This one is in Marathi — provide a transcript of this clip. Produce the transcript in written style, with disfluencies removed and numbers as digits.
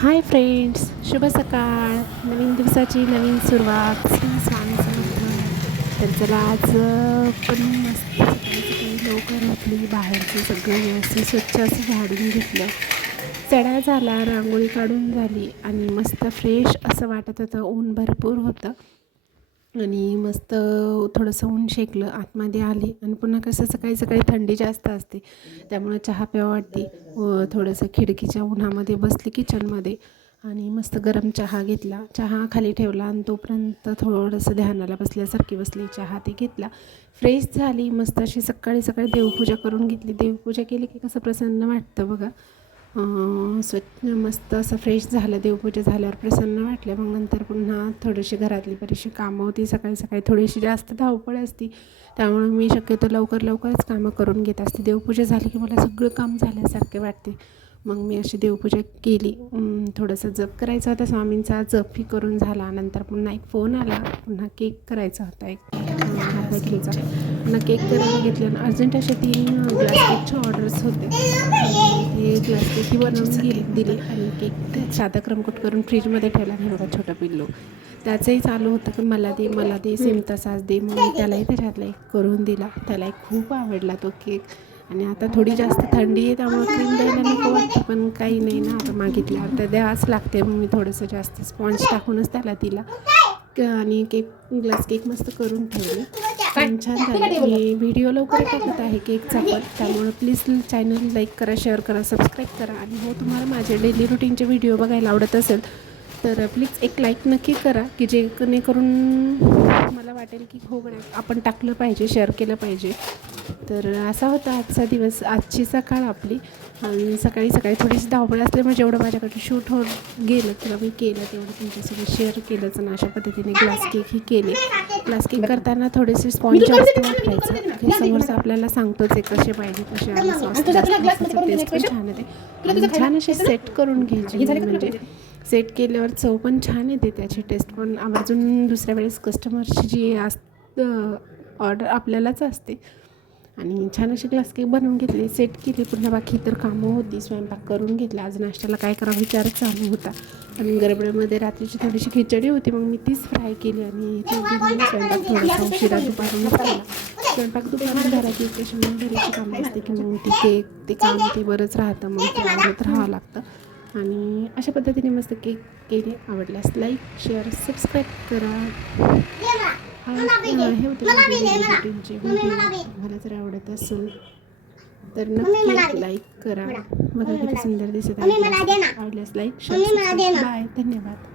हाय फ्रेंड्स, शुभ सकाळ. नवीन दिवसाची नवीन सुरुवात. श्री स्वामी समर्थ. तर चला आज पण मस्त सकाळी सकाळी लवकर उठली, बाहेरचं सगळं व्यवस्थित स्वच्छ असं झाडून घेतलं, चढा झाला, रांगोळी काढून झाली आणि मस्त फ्रेश असं वाटत होतं. ऊन भरपूर होतं आणि मस्त थोडंसं ऊन शेकलं, आतमध्ये आली आणि पुन्हा कसं सकाळी सकाळी थंडी जास्त असते, त्यामुळे चहा प्यावं वाटते. थोडंसं खिडकीच्या उन्हामध्ये बसली किचनमध्ये आणि मस्त गरम चहा घेतला. चहा खाली ठेवला आणि तोपर्यंत थोडंसं ध्यानाला बसल्यासारखी बसली. चहा ते घेतला, फ्रेश झाली. मस्त अशी सकाळी सकाळी देवपूजा करून घेतली. देवपूजा केली की कसं प्रसन्न वाटतं बघा. स्वच्छ मस्त असं फ्रेश झालं. देवपूजा झाल्यावर प्रसन्न वाटलं. मग नंतर पुन्हा थोडीशी घरातली बरीचशी कामं होती. सकाळी सकाळी थोडीशी जास्त धावपळ असती, त्यामुळे मी शक्यतो लवकरच कामं करून घेत असते. देवपूजा झाली की मला सगळं काम झाल्यासारखे वाटते. मग मी अशी देवपूजा केली. थोडंसं जप करायचा होता स्वामींचा, जपही करून झाला. नंतर पुन्हा एक फोन आला, पुन्हा केक करायचा होता एक अर्धा किलोचा. पुन्हा केक करायला घेतलं आणि अर्जंट असे 3 ग्लास केकच्या ऑर्डर्स होते. ते ग्लास केक ही बनवून दिली आणि केक साधा क्रमकोट करून फ्रीजमध्ये ठेवला. आणि बघा छोटा पिल्लू, त्याचंही चालू होतं की मला दे सेम तसाच दे. मग त्यालाही त्याच्यातला एक करून दिला. त्यालाही खूप आवडला तो केक. आणि आता थोडी जास्त थंडी आहे, त्यामुळे क्रीम द्यायला नको वाटतं, पण काही नाही ना, आता मागितल्यावर तर द्यावंच लागते. मग मी थोडंसं जास्त स्पॉन्ज टाकूनच त्याला दिला आणि ग्लास केक मस्त करून ठेवले. छान झाले. मी व्हिडिओ लवकर टाकत आहे केकचा पण, त्यामुळे प्लीज चॅनल लाईक करा, शेअर करा, सबस्क्राईब करा. आणि हो, तुम्हाला माझे डेली रुटीनचे व्हिडिओ बघायला आवडत असेल तर प्लीज एक लाईक नक्की करा, की जेणेकरून मला वाटेल की हो आपण टाकलं पाहिजे, शेअर केलं पाहिजे. तर असा होता आजचा दिवस, आजची सकाळ आपली. आणि सकाळी सकाळी थोडीशी धावपळ असल्यामुळे जेवढं माझ्याकडे शूट गेलं किंवा मी केलं तेवढं तुमच्यासोबत शेअर केलंच. आणि अशा पद्धतीने ग्लास केकही केले. ग्लास केक करताना थोडेसे स्पॉन्ज जास्त वापरायचं. समोरचं आपल्याला सांगतोच आहे कसे पाहिजे कसे, आणि सॉस जास्त टेस्ट पण छान येते. आणि छान असे सेट करून घ्यायचे, म्हणजे सेट केल्यावर चव पण छान येते, त्याची टेस्ट पण आवर्जून दुसऱ्या वेळेस कस्टमरची जी ऑर्डर आपल्यालाच असते. आणि छान असे ग्लास केक बनवून घेतले, सेट केले. पुन्हा बाकी इतर कामं होती, स्वयंपाक करून घेतला. आज नाश्त्याला काय करावं विचार चालू होता. आणि गडबडमध्ये रात्रीची थोडीशी खिचडी होती, मग मी तीच फ्राय केली. आणि स्वयंपाक थोडासा उशिरा दुपारूनच केला. स्वयंपाक दुपारून झाला की त्याच्यामुळे घरीची कामं असते की मग ते काम ते बरंच राहतं, मग ते आवडत राहावं लागतं. आणि अशा पद्धतीने मस्त केक केले. आवडल्यास लाईक, शेअर, सबस्क्राईब करा. हे होते रुटीनचे व्हिडिओ. तुम्हाला जर आवडत असेल तर नक्की लाईक करा. बघा किती सुंदर दिसत आहे. आवडल्यास लाईक, शेअर, सबस्क्राईब. बाय, धन्यवाद.